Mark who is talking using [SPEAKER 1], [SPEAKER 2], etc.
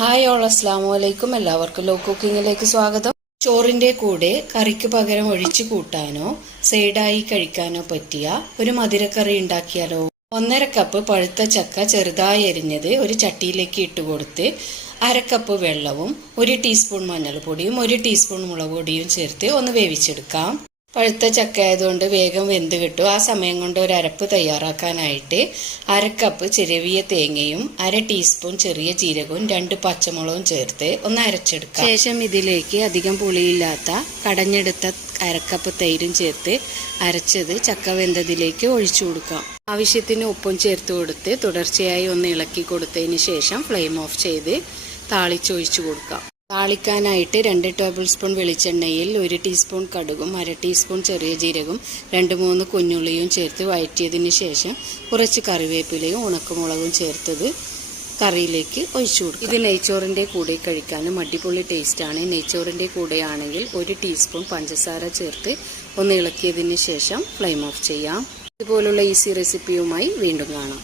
[SPEAKER 1] Hi all അസ്ലാം വലൈക്കും എല്ലാവർക്കും ലോ കുക്കിങ്ങിലേക്ക് സ്വാഗതം. ചോറിന്റെ കൂടെ കറിക്ക് പകരം ഒഴിച്ചു കൂട്ടാനോ സൈഡായി കഴിക്കാനോ പറ്റിയ ഒരു മധുരക്കറി ഉണ്ടാക്കിയാലോ. ഒന്നര കപ്പ് പഴുത്ത ചക്ക ചെറുതായി എരിഞ്ഞത് ഒരു ചട്ടിയിലേക്ക് ഇട്ട് ഇട്ടുകൊടുത്ത് അരക്കപ്പ് വെള്ളവും ഒരു ടീസ്പൂൺ മഞ്ഞൾപ്പൊടിയും ഒരു ടീസ്പൂൺ മുളക് പൊടിയും ചേർത്ത് ഒന്ന് വേവിച്ചെടുക്കാം. പഴുത്ത ചക്ക ആയതുകൊണ്ട് വേഗം വെന്ത് കിട്ടും. ആ സമയം കൊണ്ട് ഒരു അരപ്പ് തയ്യാറാക്കാനായിട്ട് അരക്കപ്പ് ചെറിയ തേങ്ങയും അര ടീസ്പൂൺ ചെറിയ ജീരകവും രണ്ട് പച്ചമുളകും ചേർത്ത് ഒന്ന് അരച്ചെടുക്കാം. ശേഷം ഇതിലേക്ക് അധികം പുളിയില്ലാത്ത കടഞ്ഞെടുത്ത അരക്കപ്പ് തൈരും ചേർത്ത് അരച്ചത് ചക്ക വെന്തതിലേക്ക് ഒഴിച്ചു കൊടുക്കാം. ആവശ്യത്തിന് ഉപ്പും ചേർത്ത് കൊടുത്ത് തുടർച്ചയായി ഒന്ന് ഇളക്കി കൊടുത്തതിന് ശേഷം ഫ്ലെയിം ഓഫ് ചെയ്ത് താളിച്ചൊഴിച്ചു കൊടുക്കാം. താളിക്കാനായിട്ട് രണ്ട് ടേബിൾ സ്പൂൺ വെളിച്ചെണ്ണയിൽ ഒരു ടീസ്പൂൺ കടുകും അര ടീസ്പൂൺ ചെറിയ ജീരകം രണ്ട് മൂന്ന് കുഞ്ഞുള്ളിയും ചേർത്ത് വഴറ്റിയതിന് ശേഷം കുറച്ച് കറിവേപ്പിലയും ഉണക്കമുളകും ചേർത്തത് കറിയിലേക്ക് ഒഴിച്ചു കൊടുക്കും ഇത് നെയ്ച്ചോറിന്റെ കൂടെ കഴിക്കാനും അടിപൊളി ടേസ്റ്റാണ് നെയ്ച്ചോറിന്റെ കൂടെയാണെങ്കിൽ ഒരു ടീസ്പൂൺ പഞ്ചസാര ചേർത്ത് ഒന്ന് ഇളക്കിയതിന് ശേഷം ഫ്ലെയിം ഓഫ് ചെയ്യാം. ഇതുപോലുള്ള ഈസി റെസിപ്പിയുമായി വീണ്ടും കാണാം.